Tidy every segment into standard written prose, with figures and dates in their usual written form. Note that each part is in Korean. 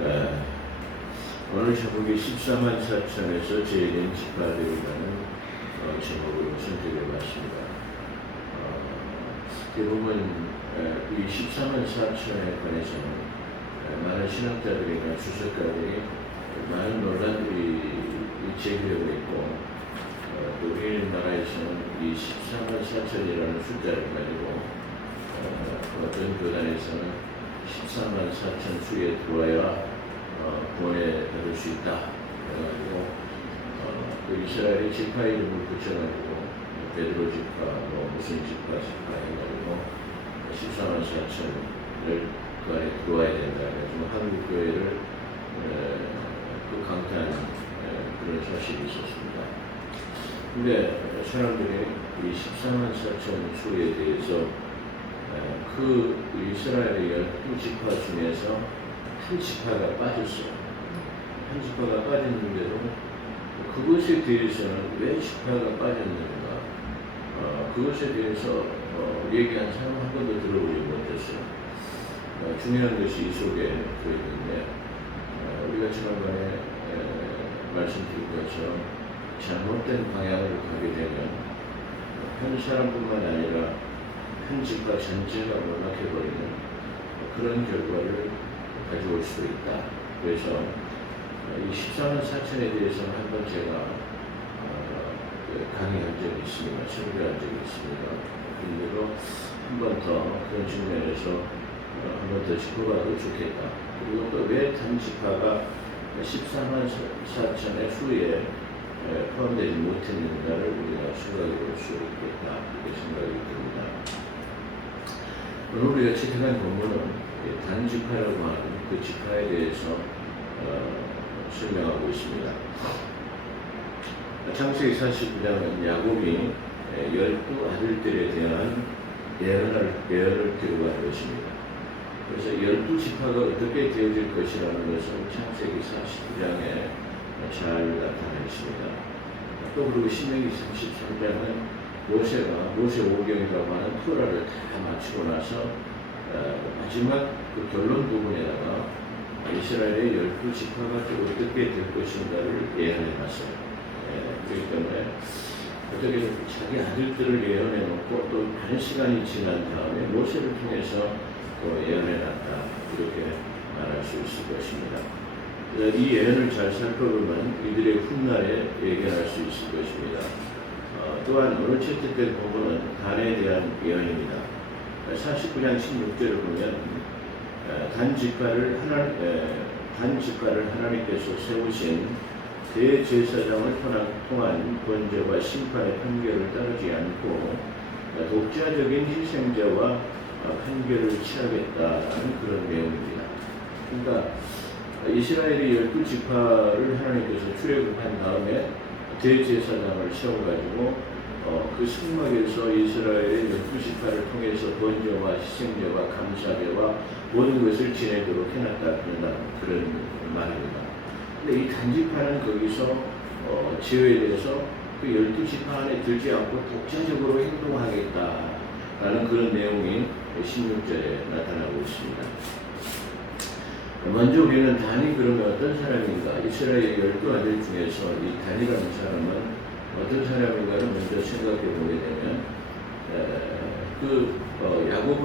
네. 오늘 제목이 14만 4천에서 제일인 직발되리라는 제목으로 선택해봤습니다. 대부분 이 14만 4천에 관해서는 많은 신학자들이나 주석가들이 많은 논란들이 제기되고 있고, 또 우리나라에서는 이 14만 4천이라는 숫자를 가지고 어떤 교단에서는 14만 4천 수에 들어와야 구원받을 수 있다. 그래가지고 그 이스라엘의 지파 이름을 붙여가지고 베드로 지파, 무슨 지파 해가지고 14만 4천을 그 안에 들어와야 된다. 그래서 한국 교회를 그 강타한 그런 사실이 있었습니다. 근데 사람들이 이 14만 4천 수에 대해서 그 이스라엘의 12지파 중에서 한 지파가 빠졌어요. 한 지파가 빠졌는데도 그것에 대해서는 왜 지파가 빠졌는가, 그것에 대해서 얘기한 사람 한 번도 들어보지 못했어요. 중요한 것이 이 속에 들어있는데, 우리가 지난번에 말씀드린 것처럼 잘못된 방향으로 가게 되면 한 사람뿐만 아니라 한 지파 전체가 몰락해버리는 그런 결과를 가져올 수 있다. 그래서 이 14만 4천에 대해서는 한번 제가 강의한 적이 있습니다. 설교한 적이 있습니다. 그리고 한 번 더 그런 측면에서 한 번 더 짚어봐도 좋겠다. 그리고 또 왜 단지파가 14만 4천의 수에 포함되지 못했는가를 우리가 생각해 볼 수 있겠다. 이렇게 생각이 듭니다. 오늘 우리가 채택한 본문은 단지파라고 하는 그 지파에 대해서 설명하고 있습니다. 창세기 49장은 야곱이 12아들들에 대한 예언을 기록한 것입니다. 그래서 12지파가 어떻게 되어질 것이라는 것은 창세기 49장에 잘 나타나 있습니다. 또 그리고 신명기 33장은 모세가 모세 오경이라고 하는 토라를 다 마치고 나서 마지막 그 결론 부분에다가 이스라엘의 12지파가 어떻게 될 것인가를 예언해 놨어요. 그렇기 때문에 어떻게 자기 아들들을 예언해 놓고 또 많은 시간이 지난 다음에 모세를 통해서 또 예언해 놨다. 이렇게 말할 수 있을 것입니다. 이 예언을 잘 살펴보면 이들의 훗날에 예견할 수 있을 것입니다. 또한 오늘 채택된 부분은 단에 대한 예언입니다. 49장 16절을 보면 단지파를 하나님께서 세우신 대제사장을 통한 번제와 심판의 판결을 따르지 않고 독자적인 희생자와 판결을 취하겠다는 그런 내용입니다. 그러니까 이스라엘의 12지파를 하나님께서 출애굽한 다음에 대제사장을 세워가지고 그 성막에서 이스라엘의 12지파를 통해서 번제와 희생제와 감사제와 모든 것을 지내도록 해놨다 그런 말입니다. 근데 이 단지파는 거기서 제외돼서 그 12지파 안에 들지 않고 독자적으로 행동하겠다라는 그런 내용이 16절에 나타나고 있습니다. 먼저 우리는 단이 그러면 어떤 사람인가? 이스라엘의 12아들 중에서 이 단이라는 사람은 어떤 사람인가를 먼저 생각해 보게 되면, 야곱은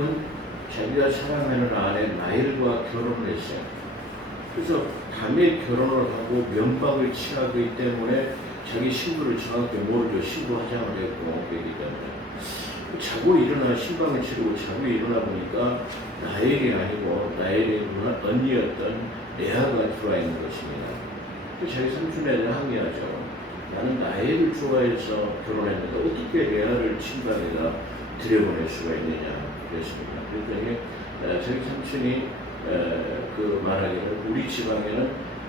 자기가 사랑하는 아내 라헬과 결혼을 했어요. 그래서 밤에 결혼을 하고 면박을 취하기 때문에 자기 신부를 정확히 모르죠. 신부화장을 했고, 그렇기 때문에. 자고 일어나 신방을 치르고 자고 일어나 보니까 라헬이 아니고 라헬의 언니였던 레아가 들어와 있는 것입니다. 자기 삼촌에는 항의하죠. 나는 라헬을 좋아해서 결혼했는데 어떻게 레아를 친방에다 들여보낼 수가 있느냐 그랬습니다. 그랬더니 자기 삼촌이 말하기를 우리 지방에는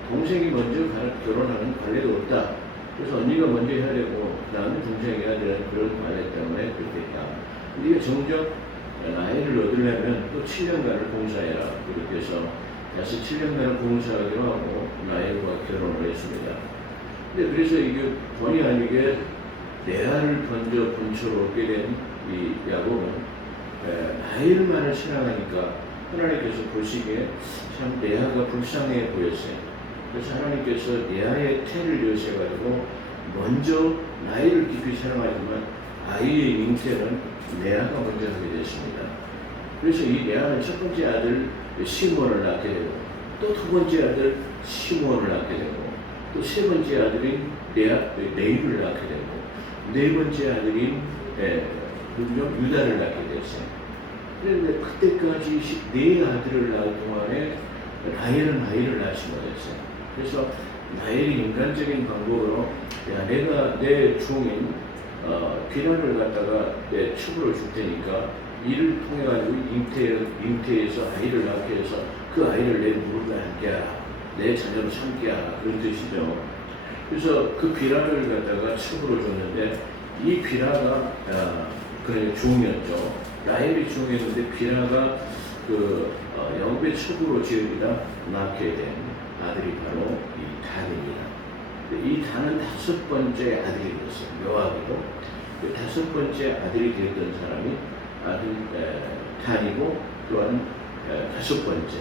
동생이 먼저 결혼하는 관례도 없다. 그래서 언니가 먼저 해야 되고 그 다음에 동생이 해야 되는 그런 관례 때문에 그렇게 했다. 네가 정작 라헬을 얻으려면 또 7년간을 봉사해라. 그렇게 해서 다시 7년간을 봉사하기로 하고 라헬과 결혼을 했습니다. 근데 그래서 이게 본의 아니게 레아를 먼저 본처로 얻게 된 이 야곱은 라헬만을 사랑하니까 하나님께서 보시기에 참 레아가 불쌍해 보였어요. 그래서 하나님께서 레아의 태를 여셔가지고 먼저 라헬을 깊이 사랑하지만 아이의 잉태는 레아가 먼저 하게 됐습니다. 그래서 이 레아는 첫 번째 아들 시므온을 낳게 되고 또 두 번째 아들 시므온을 낳게 되고 또 세 번째 아들인 레이를 낳게 되고 네 번째 아들인 유다를 낳게 됐어요. 그런데 그때까지 네 아들을 낳을 동안에 라헬은 아이를 낳지 못했어요. 그래서 라헬이 인간적인 방법으로 내가 내 종인 비란을 갖다가 내 축으로 줄 테니까 이를 통해 가지고 잉태해서 아이를 낳게 해서 그 아이를 내 무릎에 앉게 하라, 내 자녀로 삼게 하라, 그런 뜻이죠. 그래서 그 비라를 갖다가 축으로 줬는데 이 비라가 그냥 종이었죠. 라헬이 종이었는데 비라가 야곱의 축으로 지으리라 낳게 된 아들이 바로 이 단입니다. 이 단은 다섯 번째 아들이 되었어요. 묘하게도 다섯 번째 아들이 되었던 사람이 단이고 또한 다섯 번째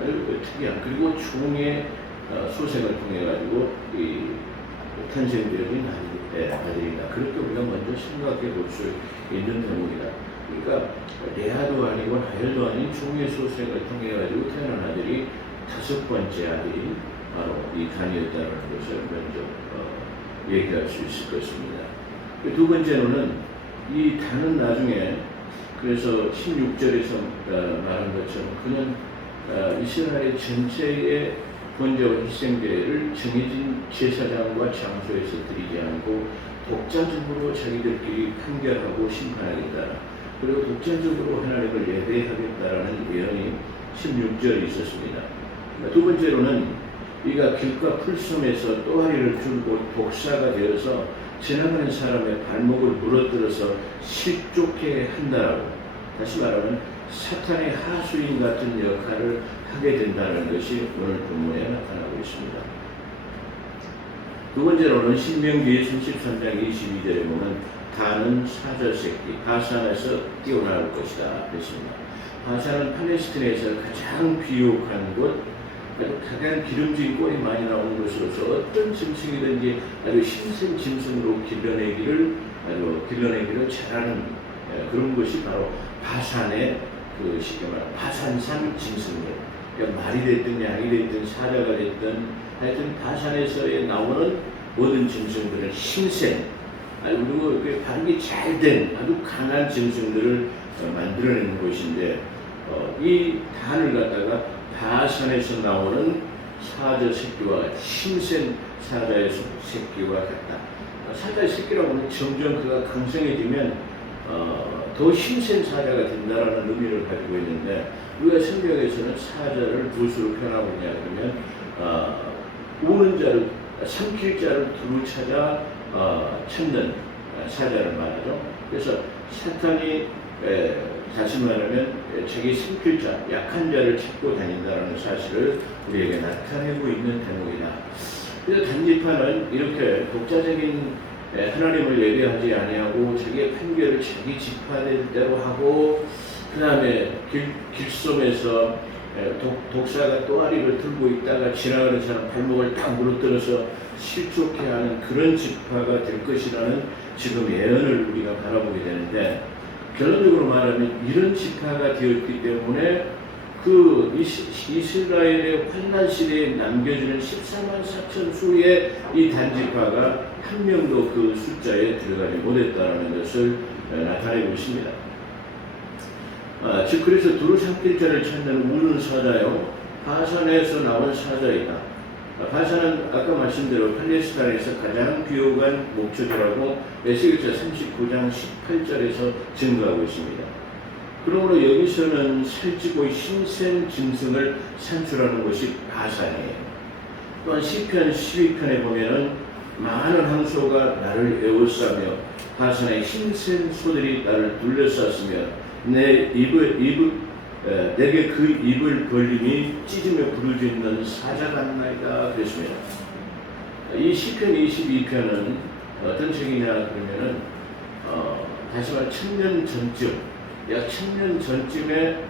아주 특이한 그리고 종의 소생을 통해 가지고 이 탄생되어진 아들이다. 그렇게 우리가 먼저 생각해 볼 수 있는 대목이다. 그러니까 레아도 아니고 라헬도 아닌 종의 소생을 통해 가지고 태어난 아들이 다섯 번째 아들이 바로 이 단이었다는 것을 먼저 얘기할 수 있을 것입니다. 두 번째로는 이 단은 나중에 그래서 16절에서 말한 것처럼 그는 이스라엘 전체의 번제와 희생제를 정해진 제사장과 장소에서 드리지 않고 독자적으로 자기들끼리 판결하고 심판하겠다. 그리고 독자적으로 하나님을 예배하겠다라는 예언이 16절에 있었습니다. 두 번째로는 이가 길가 풀섬에서 또아리를 들고 독사가 되어서 지나가는 사람의 발목을 물어뜯어서 실족해 한다라고, 다시 말하면 사탄의 하수인 같은 역할을 하게 된다는 것이 오늘 본문에 나타나고 있습니다. 두 번째로는 신명기 33장 22절에 보면 단은 사자새끼 바산에서 뛰어나올 것이다 그랬습니다. 바산은 팔레스틴에서 가장 비옥한 곳, 가장 기름진 꼴이 많이 나오는 것으로서 어떤 짐승이든지 아주 신생 짐승으로 길러내기를 잘하는 그런 것이 바로 바산의 쉽게 말하면 바산산 짐승들. 그러니까 말이 됐든 양이 됐든 사자가 됐든 하여튼 바산에서 나오는 모든 짐승들은 신생, 그리고 발육이 잘 된 아주 강한 짐승들을 만들어내는 것인데 이 단을 갖다가 바산에서 나오는 사자 새끼와 신생 사자의 새끼와 같다. 사자의 새끼라고 하면 점점 그가 강성해지면 더 신생 사자가 된다라는 의미를 가지고 있는데 우리가 성경에서는 사자를 무엇으로 표현하고 있냐 그러면 우는 자를 삼킬 자를 두루 찾아 찾는 사자를 말하죠. 그래서 사탄이 다시 말하면 자기 삼킬 자, 약한 자를 찾고 다닌다는 사실을 우리에게 나타내고 있는 대목이다. 그래서 단지파는 이렇게 독자적인 하나님을 예배하지 아니하고 자기의 판결을 자기 지파대로 하고 그 다음에 길섬에서 독사가 또아리를 들고 있다가 지나가는 사람 발목을 딱 물어뜯어서 실족해하는 그런 지파가 될 것이라는 지금 예언을 우리가 바라보게 되는데 결론적으로 말하면 이런 지파가 되었기 때문에 그 이스라엘의 환난 시대에 남겨지는 14만 4천 수의 이 단지파가 한 명도 그 숫자에 들어가지 못했다는 것을 나타내고 있습니다. 즉 그래서 두루 삼킬 자를 찾는 우는 사자요 바산에서 나온 사자이다. 바산은 아까 말씀대로 팔레스타인에서 가장 비옥한 목초지라고 에스겔서 39장 18절에서 증거하고 있습니다. 그러므로 여기서는 살찌고 신생 짐승을 산출하는 것이 바산이에요. 또한 시편 12편에 보면은 많은 항소가 나를 에워싸며 바산의 신생 소들이 나를 둘러쌌으며 내게 그 입을 벌림이 찢으며 부르짖는 사자 같나이다 그랬습니다. 이 시편 22편은 어떤 책이냐 그러면은 다시 말해 1000년 전쯤 약 1000년 전쯤에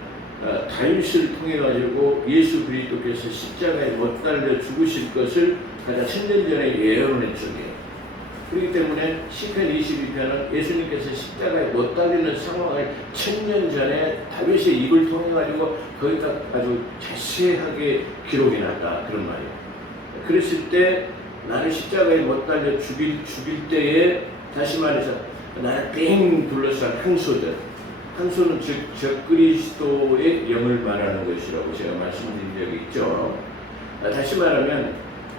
다윗을 통해 가지고 예수 그리스도께서 십자가에 못 달려 죽으실 것을 가장 천년 전에 예언을 했죠. 그렇기 때문에 시편 22편은 예수님께서 십자가에 못 달리는 상황을 천년 전에 다윗의 입을 통해 가지고 거기다 아주 자세하게 기록이 났다, 그런 말이에요. 그랬을 때 나는 십자가에 못 달려 죽일 때에, 다시 말해서 나를 뺑 둘러싼 항소들, 항소는 즉 적그리스도의 영을 말하는 것이라고 제가 말씀드린 적이 있죠. 다시 말하면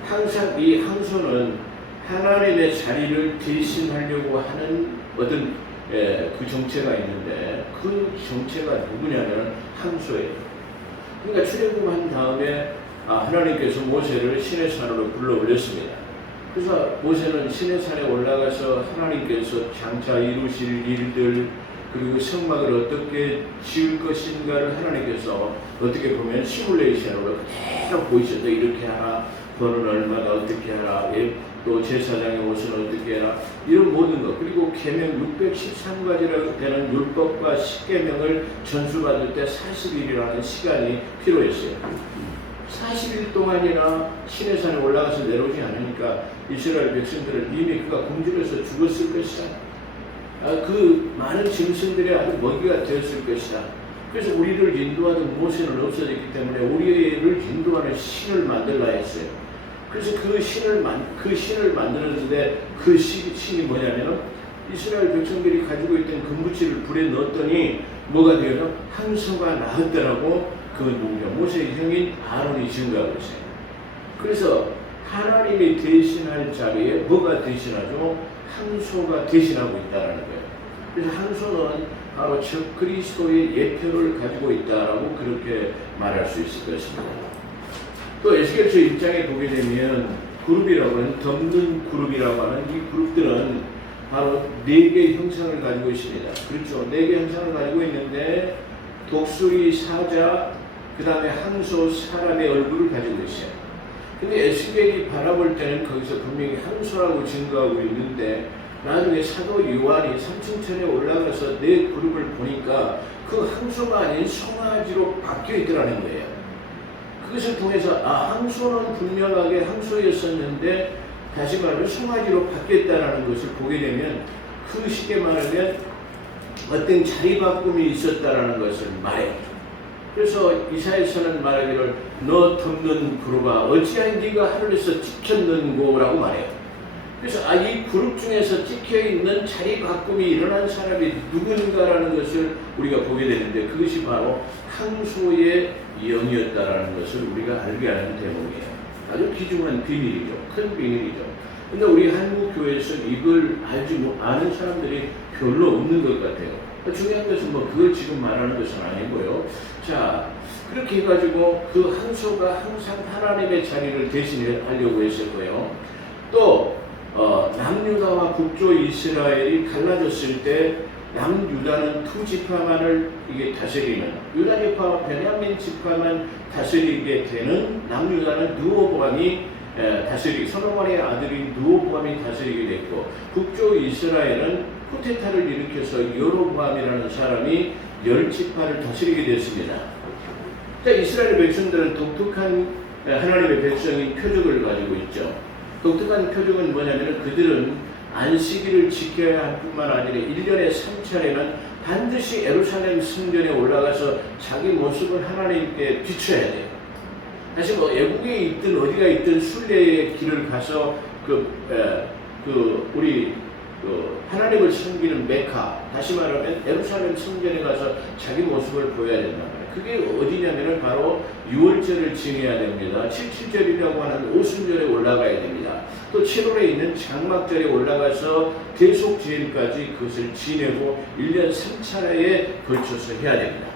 항상 이 항소는 하나님의 자리를 대신하려고 하는 어떤 그 정체가 있는데, 그 정체가 누구냐면 항소예요. 그러니까 출애굽한 다음에 하나님께서 모세를 시내산으로 불러 올렸습니다. 그래서 모세는 시내산에 올라가서 하나님께서 장차 이루실 일들, 그리고 성막을 어떻게 지을 것인가를 하나님께서 어떻게 보면 시뮬레이션으로 그대로 보이셨다. 이렇게 하라, 너는 얼마나 어떻게 하라, 또 제사장의 옷은 어떻게 해라, 이런 모든 것, 그리고 계명 613가지라고 되는 율법과 십계명을 전수받을 때 40일이라는 시간이 필요했어요. 40일 동안이나 시내산에 올라가서 내려오지 않으니까 이스라엘 백성들은 이미 그가 굶주려서 죽었을 것이다. 그 많은 짐승들이 아주 먹이가 되었을 것이다. 그래서 우리를 인도하던 모세는 없어졌기 때문에 우리를 인도하는 신을 만들라 했어요. 그래서 그 신을 만들었는데, 그 신이 뭐냐면 이스라엘 백성들이 가지고 있던 금붙이를 불에 넣었더니 뭐가 되어요? 항소가 나왔더라고. 그 누구냐? 모세의 형인 아론이 증거하고 있어요. 그래서 하나님이 대신할 자리에 뭐가 대신하죠? 항소가 대신하고 있다는 거예요. 그래서 항소는 바로 적그리스도의 예표를 가지고 있다라고 그렇게 말할 수 있을 것입니다. 또 에스겔서 1장에 보게 되면 그룹이라고 하는, 덮는 그룹이라고 하는 이 그룹들은 바로 4개의 형상을 가지고 있습니다. 그렇죠. 4개의 형상을 가지고 있는데, 독수리, 사자, 그 다음에 항소, 사람의 얼굴을 가지고 있어요. 근데 에스겔이 바라볼 때는 거기서 분명히 항소라고 증거하고 있는데, 나중에 사도 요한이 삼층천에 올라가서 4그룹을 보니까 그 항소가 아닌 송아지로 바뀌어 있더라는 거예요. 그것을 통해서 항소는 분명하게 항소였었는데 다시 말하면 송아지로 바뀌었다는 것을 보게 되면, 그 쉽게 말하면 어떤 자리 바꿈이 있었다는 것을 말해요. 그래서 이사야서는 말하기를 너 덮는 그룹아 어찌하여 네가 하늘에서 찍혔는고라고 말해요. 그래서 이 그룹 중에서 찍혀있는 자리 바꿈이 일어난 사람이 누군가라는 것을 우리가 보게 되는데, 그것이 바로 항소의 영이었다라는 것을 우리가 알게 하는 대목이에요. 아주 귀중한 비밀이죠. 큰 비밀이죠. 근데 우리 한국교회에서 이걸 아는 사람들이 별로 없는 것 같아요. 중요한 것은 그걸 지금 말하는 것은 아니고요. 자, 그렇게 해가지고 그 항소가 항상 하나님의 자리를 대신하려고 했었고요. 또 남유다와 북조 이스라엘이 갈라졌을 때 남유다는 2지파만을 이게 다스리는, 유다 지파와 베냐민 지파만 다스리게 되는 남유다는 르호보암이 솔로몬의 아들인 르호보암이 다스리게 됐고, 북조 이스라엘은 쿠데타를 일으켜서 여로보암이라는 사람이 10지파를 다스리게 됐습니다. 이스라엘 백성들은 독특한 하나님의 백성인 표적을 가지고 있죠. 독특한 표적은 뭐냐면 그들은 안식일을 지켜야 할 뿐만 아니라 1년에 3차례는 반드시 예루살렘 성전에 올라가서 자기 모습을 하나님께 비춰야 돼요. 다시 외국에 있든 어디가 있든 순례의 길을 가서 우리 하나님을 섬기는 메카, 다시 말하면 예루살렘 성전에 가서 자기 모습을 보여야 된단 말이에요. 그게 어디냐면 바로 6월절을 지내야 됩니다. 77절이라고 하는 오순절에 올라가야 됩니다. 또 7월에 있는 장막절에 올라가서 대속제일까지 그것을 지내고 1년 3차례에 걸쳐서 해야 됩니다.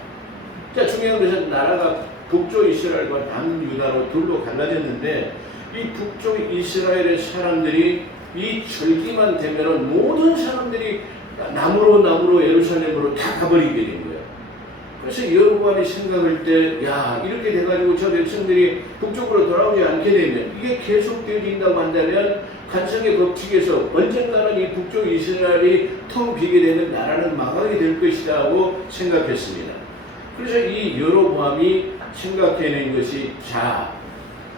자, 중요한 것은 나라가 북쪽 이스라엘과 남유다로 둘로 갈라졌는데, 이 북쪽 이스라엘의 사람들이 이 절기만 되면은 모든 사람들이 남으로 예루살렘으로 다 가버리게 된 거예요. 그래서 여로보암이 생각할 때, 이렇게 돼가지고 저 백성들이 북쪽으로 돌아오지 않게 되면, 이게 계속 되어진다고 한다면 간성의 법칙에서 언젠가는 이 북쪽 이스라엘이 텅 비게 되는 나라는 망하게 될 것이다 하고 생각했습니다. 그래서 이 여로보암이 생각해낸 것이, 자,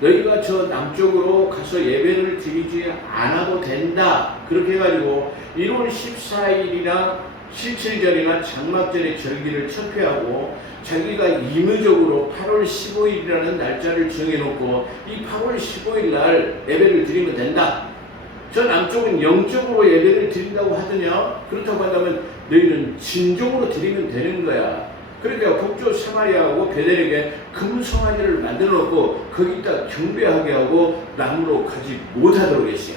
너희가 저 남쪽으로 가서 예배를 드리지 않아도 된다. 그렇게 해가지고 1월 14일이나 실칠절이나 장막절의 절기를 철폐하고 자기가 임의적으로 8월 15일이라는 날짜를 정해놓고 이 8월 15일 날 예배를 드리면 된다. 저 남쪽은 영적으로 예배를 드린다고 하더냐? 그렇다고 한다면 너희는 진정으로 드리면 되는 거야. 그러니까 북쪽 사마리아하고 베델에게 금송아지를 만들어 놓고 거기다 경배하게 하고 나무로 가지 못하도록 했어요.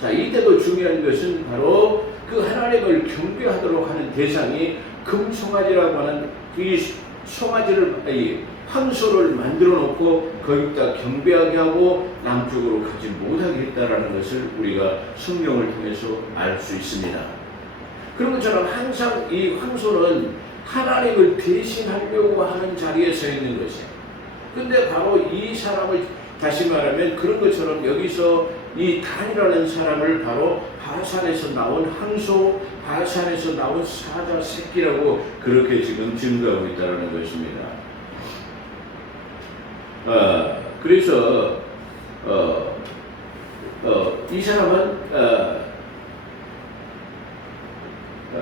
자, 이때도 중요한 것은 바로 그 하나님을 경배하도록 하는 대상이 금송아지라고 하는 이 송아지를, 이 황소를 만들어 놓고 거기다 경배하게 하고 남쪽으로 가지 못하게 했다라는 것을 우리가 성경을 통해서 알 수 있습니다. 그런 것처럼 항상 이 황소는 하나님을 대신하려고 하는 자리에 서 있는 것이에요. 근데 바로 이 사람을, 다시 말하면 그런 것처럼 여기서 이 단이라는 사람을 바로 바산에서 나온 황소, 바산에서 나온 사자 새끼라고 그렇게 지금 증거하고 있다는 것입니다. 그래서 이 사람은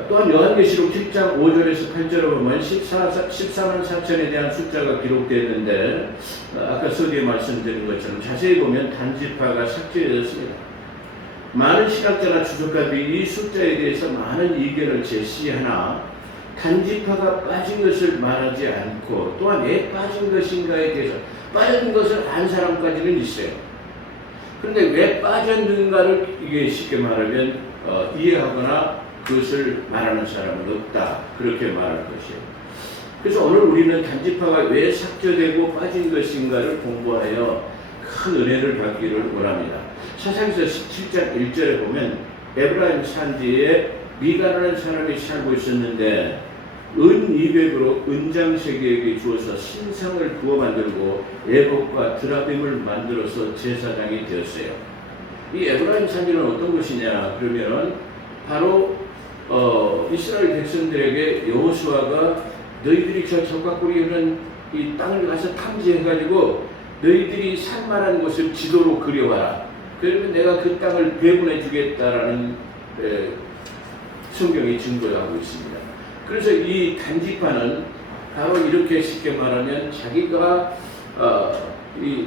또한 요한계시록 7장 5절에서 8절을 보면 14만 4천에 대한 숫자가 기록되었는데, 아까 서두에 말씀드린 것처럼 자세히 보면 단지파가 삭제되었습니다. 많은 신학자나 주석가들이 이 숫자에 대해서 많은 의견을 제시하나 단지파가 빠진 것을 말하지 않고, 또한 왜 빠진 것인가에 대해서, 빠진 것을 안 사람까지는 있어요. 그런데 왜 빠졌는가를 이게 쉽게 말하면 이해하거나 그것을 말하는 사람은 없다. 그렇게 말할 것이에요. 그래서 오늘 우리는 단지파가 왜 삭제되고 빠진 것인가를 공부하여 큰 은혜를 받기를 원합니다. 사상서 17장 1절에 보면 에브라임 산지에 미가라는 사람이 살고 있었는데 은 200으로 은장세계에게 주어서 신상을 부어 만들고 에봇과 드라빔을 만들어서 제사장이 되었어요. 이 에브라임 산지는 어떤 것이냐 그러면 바로 이스라엘 백성들에게 여호수아가 너희들이 저 적각골이 있는 이 땅을 가서 탐지해가지고 너희들이 산만한 곳을 지도로 그려와라. 그러면 내가 그 땅을 배분해 주겠다라는 성경이 증거하고 있습니다. 그래서 이 단지파는 바로 이렇게 쉽게 말하면 자기가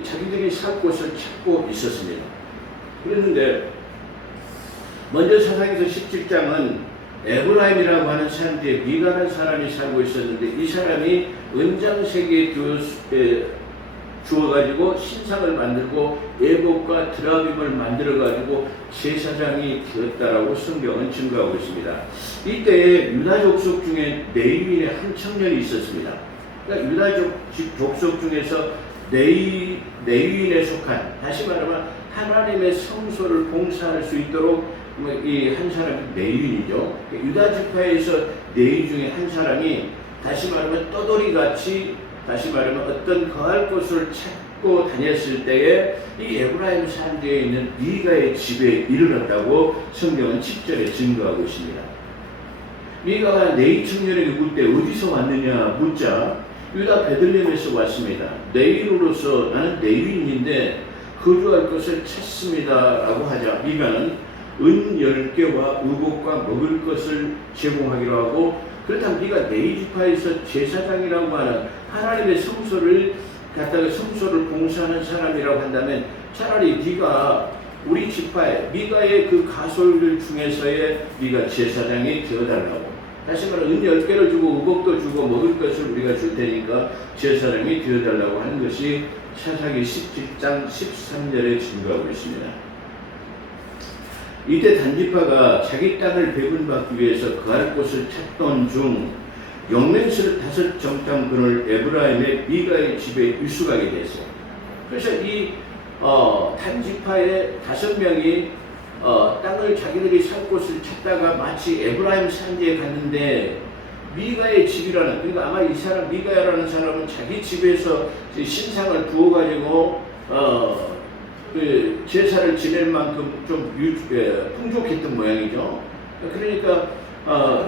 자기들이 살 곳을 찾고 있었습니다. 그랬는데 먼저 사상에서 17장은 에브라임이라고 하는 산지에 미가라는 사람이 살고 있었는데 이 사람이 은장세계에 주어가지고 신상을 만들고 에봇과 드라빔을 만들어가지고 제사장이 되었다라고 성경은 증거하고 있습니다. 이때 유다 족속 중에 레위인의 한 청년이 있었습니다. 그러니까 유다 족속 중에서 레위인에 속한, 다시 말하면 하나님의 성소를 봉사할 수 있도록 이 한 사람이 레위인이죠. 유다 지파에서 레위 중에 한 사람이 다시 말하면 떠돌이같이, 다시 말하면 어떤 거할 곳을 찾고 다녔을 때에 이 에브라임 산지에 있는 미가의 집에 이르렀다고 성경은 10절에 증거하고 있습니다. 미가가 레위 청년에게 묻을 때 어디서 왔느냐 묻자 유다 베들레헴에서 왔습니다. 레위인으로서 나는 레위인인데 거주할 것을 찾습니다 라고 하자 미가는 은 10개와 의복과 먹을 것을 제공하기로 하고, 그렇다면 네가 레위 지파에서 제사장이라고 하는 하나님의 성소를 갖다가 성소를 봉사하는 사람이라고 한다면 차라리 네가 우리 지파에 미가의 그 가솔들 중에서의 네가 제사장이 되어달라고, 다시 말해 은 10개를 주고 의복도 주고 먹을 것을 우리가 줄 테니까 제사장이 되어달라고 하는 것이 사사기 17장 13절에 증거하고 있습니다. 이때 단지파가 자기 땅을 배분받기 위해서 거할 곳을 찾던 중 영맹스를 5 정탐꾼을 에브라임의 미가의 집에 입수하게 됐어요. 그래서 이 단지파의 5명이 땅을 자기들이 살 곳을 찾다가 마치 에브라임 산지에 갔는데 미가의 집이라는, 그러니까 아마 이 사람 미가야라는 사람은 자기 집에서 신상을 부어가지고 제사를 지낼 만큼 좀 풍족했던 모양이죠. 그러니까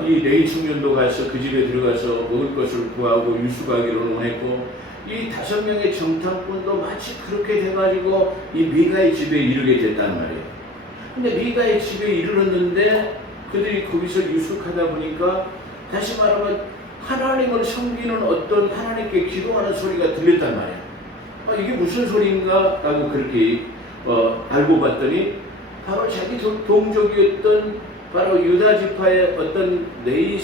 이 레위 청년도 가서 그 집에 들어가서 먹을 것을 구하고 유숙하기로 원했고, 이 5명의 정탐꾼도 마치 그렇게 돼가지고 이 미가의 집에 이르게 됐단 말이에요. 근데 미가의 집에 이르렀는데 그들이 거기서 유숙하다 보니까, 다시 말하면 하나님을 섬기는 어떤 하나님께 기도하는 소리가 들렸단 말이에요. 이게 무슨 소리인가 라고 그렇게 알고 봤더니, 바로 자기 동족이었던 바로 유다 지파의 어떤 레위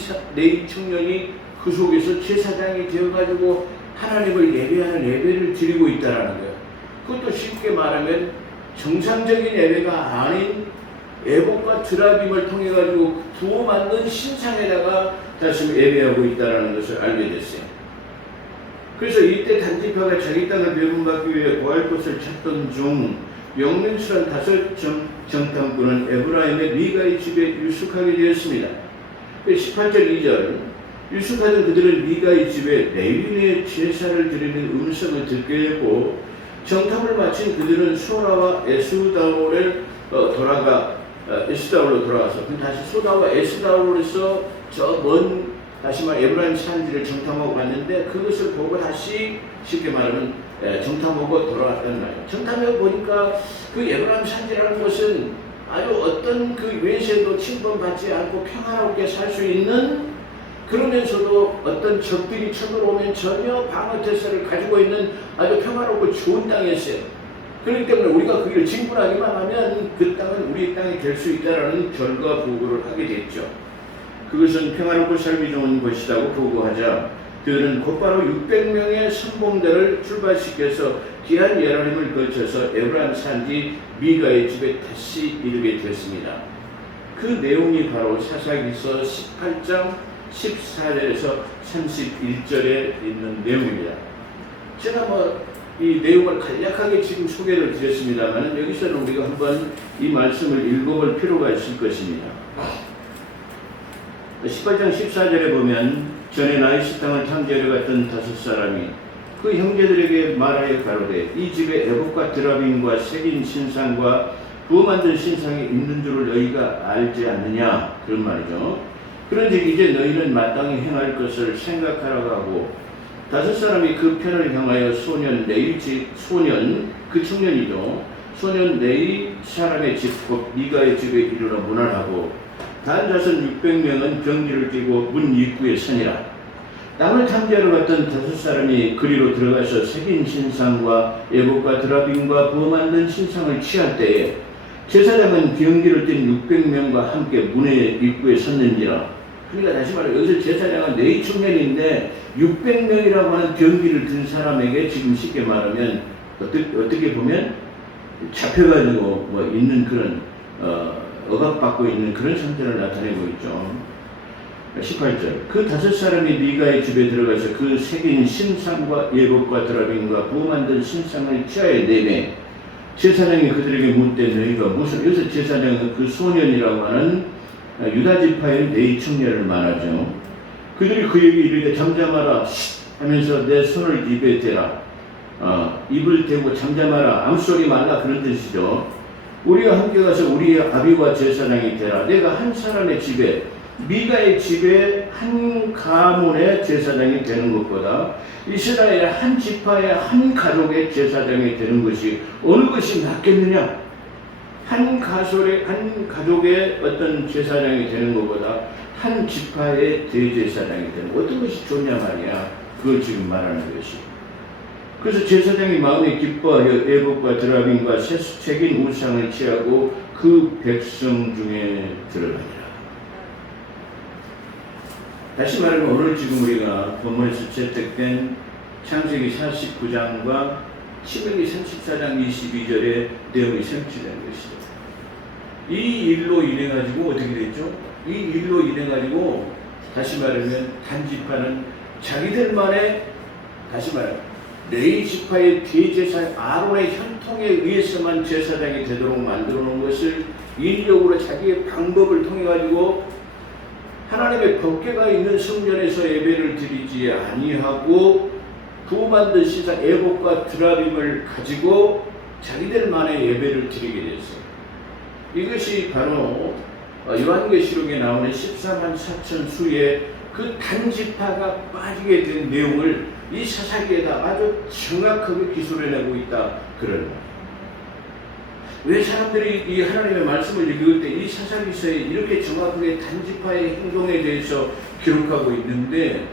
청년이 그 속에서 제사장이 되어가지고 하나님을 예배하는 예배를 드리고 있다라는 거예요. 그것도 쉽게 말하면 정상적인 예배가 아닌 에봇과 드라빔을 통해 가지고 부어 만든 신상에다가 다시 예배하고 있다라는 것을 알게 됐어요. 그래서 이때 단지파가 자기 땅을 배분받기 위해 구할 곳을 찾던 중 영명스러운 5 정탐꾼은 에브라임의 미가의 집에 유숙하게 되었습니다. 18절 2절, 유숙하던 그들은 미가의 집에 레위인의 제사를 드리는 음성을 듣게 했고, 정탐을 마친 그들은 소라와 에스다올에 에스다올로 돌아가서 다시 소다와 에스다올에서 저 먼 다시 말 에브라임 산지를 정탐하고 갔는데, 그것을 보고 다시 쉽게 말하면 정탐하고 돌아왔단 말이에요. 정탐해 보니까 그 에브라임 산지라는 것은 아주 어떤 그 외세도 침범받지 않고 평화롭게 살 수 있는, 그러면서도 어떤 적들이 쳐들어오면 전혀 방어 태세를 가지고 있는 아주 평화롭고 좋은 땅이었어요. 그렇기 때문에 우리가 거기를 진군하기만 하면 그 땅은 우리 땅이 될 수 있다라는 결과 보고를 하게 됐죠. 그것은 평화롭고 살기 좋은 것이라고 보고하자 그들은 곧바로 600명의 선봉대를 출발시켜서 귀한 예라림을 거쳐서 에브라임 산지 미가의 집에 다시 이르게 됐습니다. 그 내용이 바로 사사기서 18장 14절에서 31절에 있는 내용입니다. 제가 이 내용을 간략하게 지금 소개를 드렸습니다만, 여기서는 우리가 한번 이 말씀을 읽어볼 필요가 있을 것입니다. 18장 14절에 보면, 전에 나이스 땅을 탐지하러 갔던 5사람이 그 형제들에게 말하여 가로되, 이 집에 에봇과 드라빔과 새긴 신상과 부어 만든 신상이 있는 줄을 너희가 알지 않느냐, 그런 말이죠. 그런즉 이제 너희는 마땅히 행할 것을 생각하라고 하고, 5사람이 그 편을 향하여 소년 그 청년이죠, 소년 레위 사람의 집 곧 미가의 집에 이르러 문을 하고, 단 자손 600명은 병기를 띠고 문 입구에 서니라. 땅을 탐지하러 갔던 5사람이 그리로 들어가서 새긴 신상과 에봇과 드라빔과 부어 만든 신상을 취할 때에, 제사장은 병기를 띤 600명과 함께 문의 입구에 섰는지라. 그러니까 다시 말해, 여기서 제사장은 레위 청년인데 600명이라고 하는 병기를 든 사람에게 지금 쉽게 말하면 어떻게 보면 잡혀가지고 있는 그런 억압받고 있는 그런 상태를 나타내고 있죠. 18절, 그 5사람이 미가의 집에 들어가서 그 새긴 신상과 에봇과 드라빔과 부어 만든 신상을 취하여 내매, 제사장이 그들에게 묻되 너희가 무슨, 여기서 제사장은 그 소년이라고 하는 유다 지파의 레위 청년을 말하죠. 그들이 그에게 이르되 잠잠하라 하면서 내 손을 입에 대라, 입을 대고 잠잠하라, 암소리 말라, 그런 뜻이죠. 우리가 함께 가서 우리의 아비와 제사장이 되라. 내가 한 사람의 집에, 미가의 집에 한 가문의 제사장이 되는 것보다 이스라엘의 한 지파의 한 가족의 제사장이 되는 것이 어느 것이 낫겠느냐? 한 가족의 어떤 제사장이 되는 것보다 한 지파의 대제사장이 되는 것, 어떤 것이 좋냐 말이야. 그걸 지금 말하는 것이. 그래서 제사장이 마음에 기뻐하여 에봇과 드라빔과 새긴 우상을 취하고 그 백성 중에 들어가니라. 다시 말하면 오늘 지금 우리가 본문에서 채택된 창세기 49장과 신명기 34장 22절의 내용이 성취된 것이죠. 이 일로 인해 가지고 어떻게 됐죠? 이 일로 인해 가지고 다시 말하면 단지파는 자기들만의, 다시 말하면 레위 지파의 대제사 아론의 혈통에 의해서만 제사장이 되도록 만들어 놓은 것을 인력으로 자기의 방법을 통해 가지고 하나님의 법궤가 있는 성전에서 예배를 드리지 아니하고 부어 만든 신상 에봇과 드라빔을 가지고 자기들만의 예배를 드리게 됐어요. 이것이 바로 요한계시록에 나오는 14만 4천 수의 그 단지파가 빠지게 된 내용을 이 사사기에다 아주 정확하게 기술해내고 있다. 그런 말. 왜 사람들이 이 하나님의 말씀을 읽을 때 이 사사기서에 이렇게 정확하게 단지파의 행동에 대해서 기록하고 있는데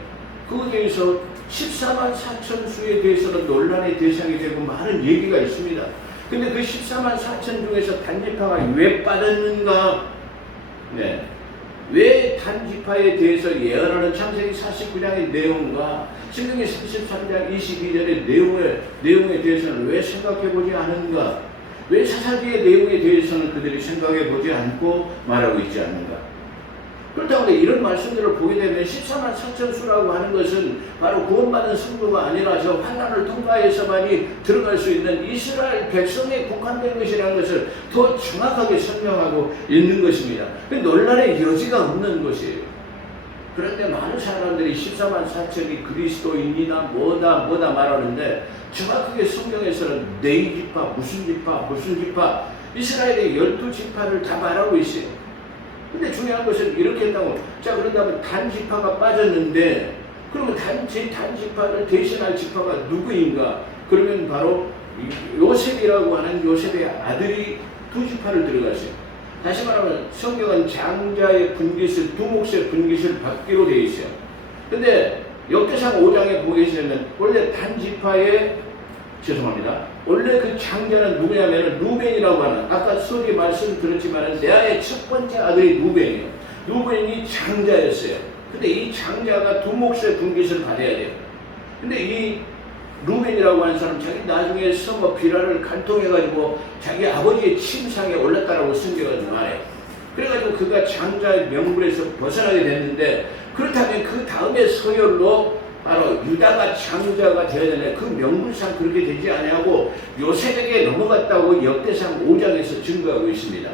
그것에 대해서 14만 4천 수에 대해서는 논란의 대상이 되고 많은 얘기가 있습니다. 근데 그 14만 4천 중에서 단지파가 왜 빠졌는가? 네. 왜 단지파에 대해서 예언하는 창세기 49장의 내용과 신명기 33장 22절의 내용에 대해서는 왜 생각해 보지 않은가? 왜 사사기의 내용에 대해서는 그들이 생각해 보지 않고 말하고 있지 않는가? 그렇다고 이런 말씀들을 보게 되면 14만 4천 수라고 하는 것은 바로 구원받은 성도가 아니라 저 환난을 통과해서만이 들어갈 수 있는 이스라엘 백성에 국한된 것이라는 것을 더 정확하게 설명하고 있는 것입니다. 논란의 여지가 없는 것이에요. 그런데 많은 사람들이 14만 4천이 그리스도인이다 뭐다 말하는데 정확하게 성경에서는 네 지파 무슨 지파 이스라엘의 12지파를 다 말하고 있어요. 근데 중요한 것은 이렇게 한다고 자 그런다면 단지파가 빠졌는데 그러면 단지파를 대신할 지파가 누구인가? 그러면 바로 요셉이라고 하는 요셉의 아들이 두 지파를 들어갔어요. 다시 말하면 성경은 장자의 분깃을 두 몫의 분깃을 받기로 되어 있어요. 근데 역대상 5장에 보게 되시면 원래 원래 그 장자는 누구냐면 루벤이라고 하는 아까 수업에 말씀드렸지만 레아의 첫 번째 아들이 루벤이에요. 루벤이 장자였어요. 근데 이 장자가 두 몫의 분깃을 받아야 돼요. 근데 이 루벤이라고 하는 사람 자기 나중에 성읍 비라를 간통해가지고 자기 아버지의 침상에 올랐다라고 성경은 말해요. 그래가지고 그가 장자의 명분에서 벗어나게 됐는데 그렇다면 그 다음에 서열로 바로 유다가 장자가 되어야 되는데 그 명분상 그렇게 되지 아니하고 요셉에게 넘어갔다고 역대상 5장에서 증거하고 있습니다.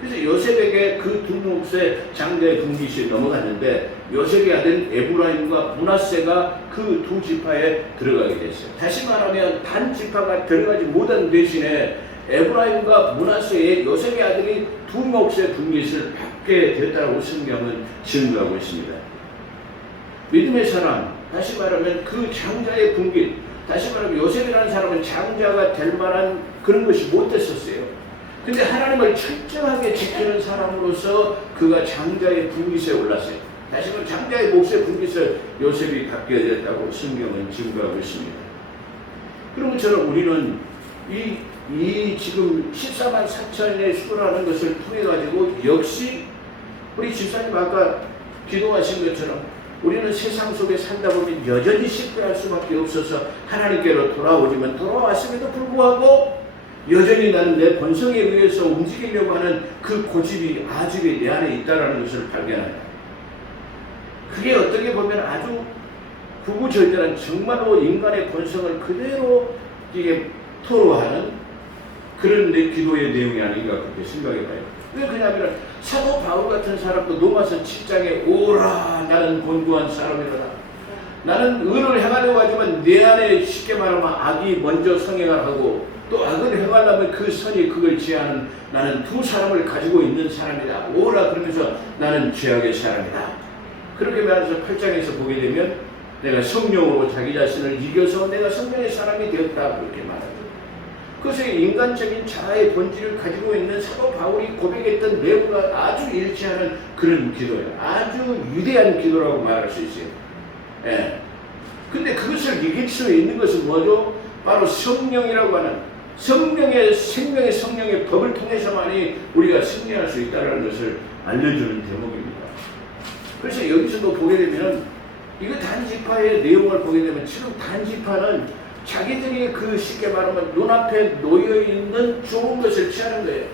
그래서 요셉에게 그 두 몫의 장자의 분깃이 넘어갔는데 요셉의 아들 에브라임과 므낫세가 그 두 지파에 들어가게 됐어요. 다시 말하면 단 지파가 들어가지 못한 대신에 에브라임과 므낫세의 요셉의 아들이 두 몫의 분깃을 받게 됐다고 성경은 증거하고 있습니다. 믿음의 사람, 다시 말하면 그 장자의 분깃, 다시 말하면 요셉이라는 사람은 장자가 될 만한 그런 것이 못 됐었어요. 근데 하나님을 철저하게 지키는 사람으로서 그가 장자의 분깃에 올랐어요. 다시 말하면 장자의 몫의 분깃을 요셉이 받게 됐다고 성경은 증거하고 있습니다. 그런 것처럼 우리는 이 지금 14만 4천의 수라는 것을 통해 가지고 역시 우리 집사님 아까 기도하신 것처럼 우리는 세상 속에 살다 보면 여전히 실패할 수밖에 없어서 하나님께로 돌아오지만 돌아왔음에도 불구하고 여전히 나는 내 본성에 의해서 움직이려고 하는 그 고집이 아직이 내 안에 있다는 것을 발견한다. 그게 어떻게 보면 아주 구구절절한 정말로 인간의 본성을 그대로 이게 토로하는 그런 내 기도의 내용이 아닌가 그렇게 생각해봐요. 왜 그러냐면 사도 바울 같은 사람도 로마서 7장에 오라 나는 곤고한 사람이로다. 나는 의를 행하려고 하지만 내 안에 쉽게 말하면 악이 먼저 성행하고 또 악을 행하려면 그 선이 그걸 지하는 나는 두 사람을 가지고 있는 사람이다. 오라 그러면서 나는 죄악의 사람이다. 그렇게 말해서 8장에서 보게 되면 내가 성령으로 자기 자신을 이겨서 내가 성령의 사람이 되었다 그렇게 말합니다. 그것이 인간적인 자아의 본질을 가지고 있는 사도 바울이 고백했던 내용과 아주 일치하는 그런 기도예요. 아주 위대한 기도라고 말할 수 있어요. 예. 근데 그것을 이길 수 있는 것은 뭐죠? 바로 성령이라고 하는 생명의 성령의 법을 통해서만이 우리가 승리할 수 있다는 것을 알려주는 대목입니다. 그래서 여기서도 보게 되면 이거 단지파의 내용을 보게 되면 지금 단지파는 자기들이 그 쉽게 말하면 눈앞에 놓여있는 좋은 것을 취하는 거예요.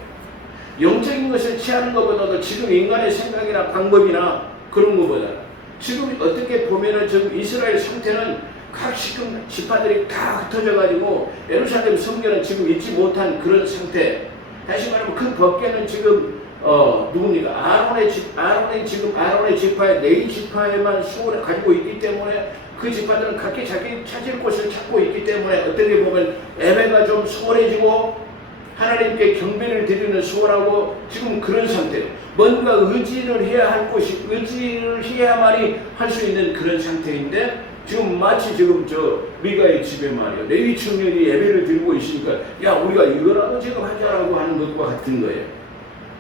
영적인 것을 취하는 것보다도 지금 인간의 생각이나 방법이나 그런 것보다 지금 어떻게 보면은 지금 이스라엘 상태는 각 지파들이 다 흩어져가지고 예루살렘 성전은 지금 있지 못한 그런 상태. 다시 말하면 그 밖에는 지금 누굽니까? 아론의 지파의 네 지파에만 수호를 가지고 있기 때문에 그 지파들은 각기 자기 찾을 곳을 찾고 있기 때문에 어떻게 보면 애매가 좀 소홀해지고 하나님께 경배를 드리는 소원하고 지금 그런 상태예요. 뭔가 의지를 해야 할 곳이, 의지를 해야만이 할 수 있는 그런 상태인데 지금 마치 지금 저 미가의 집에 말이야, 레위 청년이 예배를 드리고 있으니까 야 우리가 이거라도 지금 하자라고 하는 것과 같은 거예요.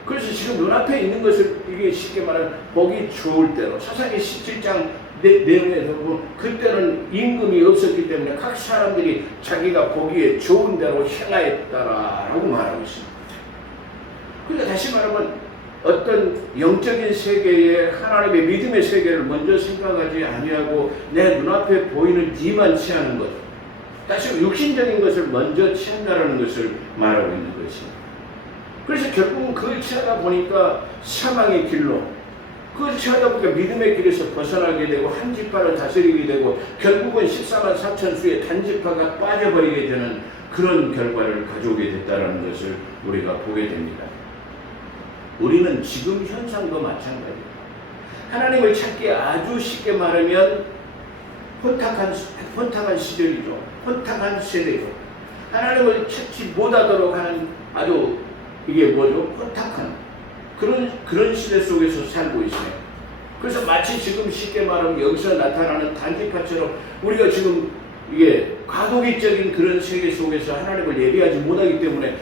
그래서 지금 눈앞에 있는 것을 이게 쉽게 말하면 보기 좋을 대로 사사기 17장 내용에서 보면 그때는 임금이 없었기 때문에 각 사람들이 자기가 보기에 좋은 대로 행하였다라고 말하고 있습니다. 그러니까 다시 말하면 어떤 영적인 세계에 하나님의 믿음의 세계를 먼저 생각하지 아니하고 내 눈앞에 보이는 이만 취하는 것, 다시 육신적인 것을 먼저 취한다는 것을 말하고 있는 것입니다. 그래서 결국은 그걸 취하다 보니까 사망의 길로, 그걸 취하다 보니까 믿음의 길에서 벗어나게 되고 한 지파를 다스리게 되고 결국은 14만 4천 수의 단지파가 빠져버리게 되는 그런 결과를 가져오게 됐다는 것을 우리가 보게 됩니다. 우리는 지금 현상도 마찬가지입니다. 하나님을 찾기 아주 쉽게 말하면 혼탁한 시절이죠. 혼탁한 세대죠. 하나님을 찾지 못하도록 하는 아주 이게 뭐죠? 혼탁한 그런 시대 속에서 살고 있어요. 그래서 마치 지금 쉽게 말하면 여기서 나타나는 단지파처럼 우리가 지금 이게 과도기적인 그런 세계 속에서 하나님을 예배하지 못하기 때문에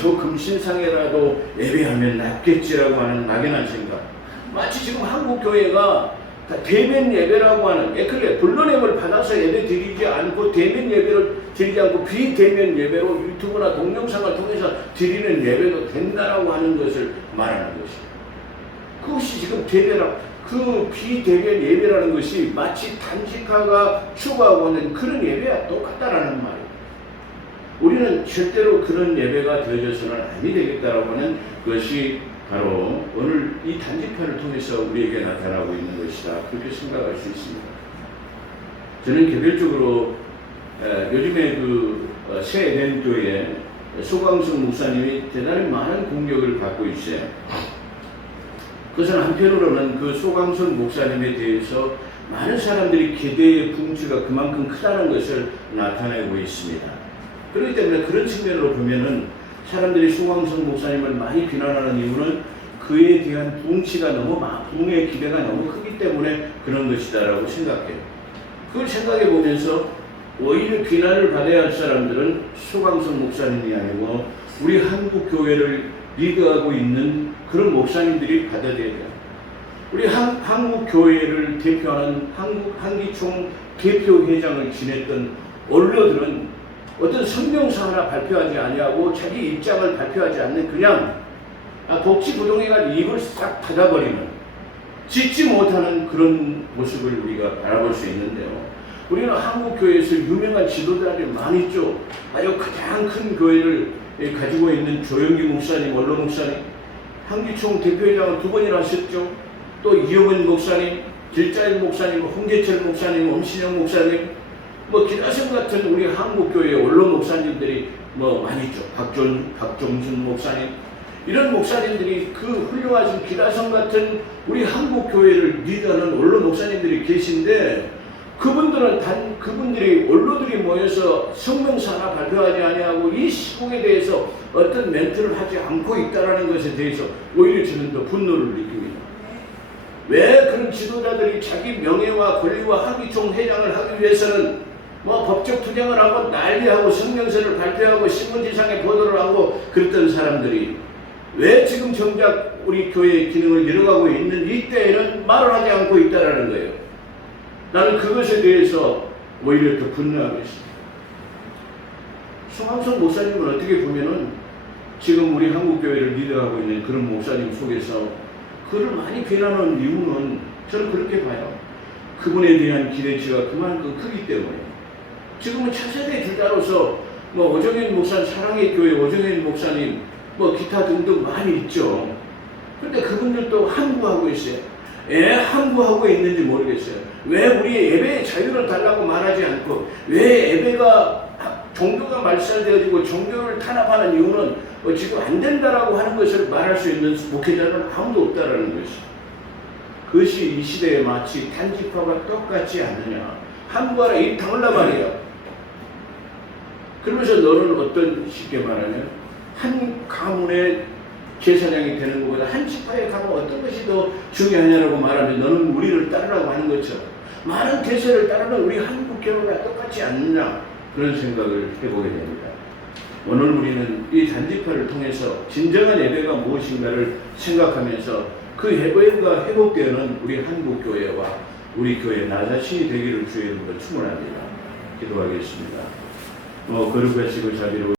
저 금신상에라도 예배하면 낫겠지라고 하는 막연한 생각. 마치 지금 한국 교회가 대면 예배라고 하는 에클레 불러냄을 받아서 예배 드리지 않고 대면 예배를 드리지 않고 비대면 예배로 유튜브나 동영상을 통해서 드리는 예배도 된다라고 하는 것을 말하는 것입니다. 그것이 지금 그 비대면 예배라는 것이 마치 단지파가 추구하고 있는 그런 예배와 똑같다라는 말이에요. 우리는 절대로 그런 예배가 되어져서는 아니 되겠다라고 하는 것이 바로 오늘 이 단지파를 통해서 우리에게 나타나고 있는 것이다. 그렇게 생각할 수 있습니다. 저는 개별적으로 요즘에 새 에덴교회 소광성 목사님이 대단히 많은 공격을 받고 있어요. 그것은 한편으로는 그 소광성 목사님에 대해서 많은 사람들이 기대의 붕치가 그만큼 크다는 것을 나타내고 있습니다. 그렇기 때문에 그런 측면으로 보면은 사람들이 소광성 목사님을 많이 비난하는 이유는 그에 대한 붕치가 붕의 기대가 너무 크기 때문에 그런 것이다라고 생각해요. 그걸 생각해 보면서 오히려 비난을 받아야 할 사람들은 소광성 목사님이 아니고 우리 한국 교회를 리드하고 있는 그런 목사님들이 받아들여야 돼요. 우리 한국 교회를 대표하는 한기총 대표회장을 지냈던 언론들은 어떤 성명서 하나 발표하지 아니하고 자기 입장을 발표하지 않는 그냥 복지부동해가 입을 싹 닫아버리는 짓지 못하는 그런 모습을 우리가 바라볼 수 있는데요. 우리는 한국교회에서 유명한 지도자들이 많이 있죠. 아주 가장 큰 교회를 가지고 있는 조영기 목사님, 원로 목사님, 한기총 대표회장을 2번이나 하셨죠. 또 이용은 목사님, 길자인 목사님, 홍재철 목사님, 엄신영 목사님, 기라성 같은 우리 한국교회 원로 목사님들이 많이 있죠. 박종순 목사님, 이런 목사님들이 그 훌륭하신 기라성 같은 우리 한국교회를 리드하는 원로 목사님들이 계신데 그분들이 원로들이 모여서 성명서 하나 발표하지 아니하고 이 시국에 대해서 어떤 멘트를 하지 않고 있다는 것에 대해서 오히려 저는 더 분노를 느낍니다. 왜 그런 지도자들이 자기 명예와 권리와 한기총 회장을 하기 위해서는 법적 투쟁을 하고 난리하고 성명서를 발표하고 신문지상에 보도를 하고 그랬던 사람들이 왜 지금 정작 우리 교회의 기능을 잃어가고 있는 이때에는 말을 하지 않고 있다는 거예요. 나는 그것에 대해서 오히려 더 분노하고 있습니다. 소광성 목사님은 어떻게 보면은 지금 우리 한국교회를 리드하고 있는 그런 목사님 속에서 그를 많이 비난하는 이유는 저는 그렇게 봐요. 그분에 대한 기대치가 그만큼 크기 때문에 지금은 차세대 주자로서 오정현 목사님, 사랑의 교회 오정현 목사님 기타 등등 많이 있죠. 그런데 그분들도 항구하고 있어요. 왜 항구하고 있는지 모르겠어요. 왜 우리의 예배의 자유를 달라고 말하지 않고 왜 예배가 종교가 말살되어지고 종교를 탄압하는 이유는 지금 안 된다라고 하는 것을 말할 수 있는 목회자는 아무도 없다라는 것이죠. 그것이 이 시대에 마치 단지파가 똑같지 않느냐. 항구하라 이 당을라 말이에요. 그러면서 너는 어떤 쉽게 말하면 한 가문의 제사장이 되는 것보다 한 지파에 가면 어떤 것이 더 중요하냐라고 말하면 너는 우리를 따르라고 하는 것처럼 많은 대세를 따르는 우리 한국 교회가 똑같지 않느냐 그런 생각을 해보게 됩니다. 오늘 우리는 이 단지파를 통해서 진정한 예배가 무엇인가를 생각하면서 그 예배가 회복되는 우리 한국 교회와 우리 교회 나 자신이 되기를 주의 이름으로 축원합니다. 기도하겠습니다. 거룩하시고 자비로우신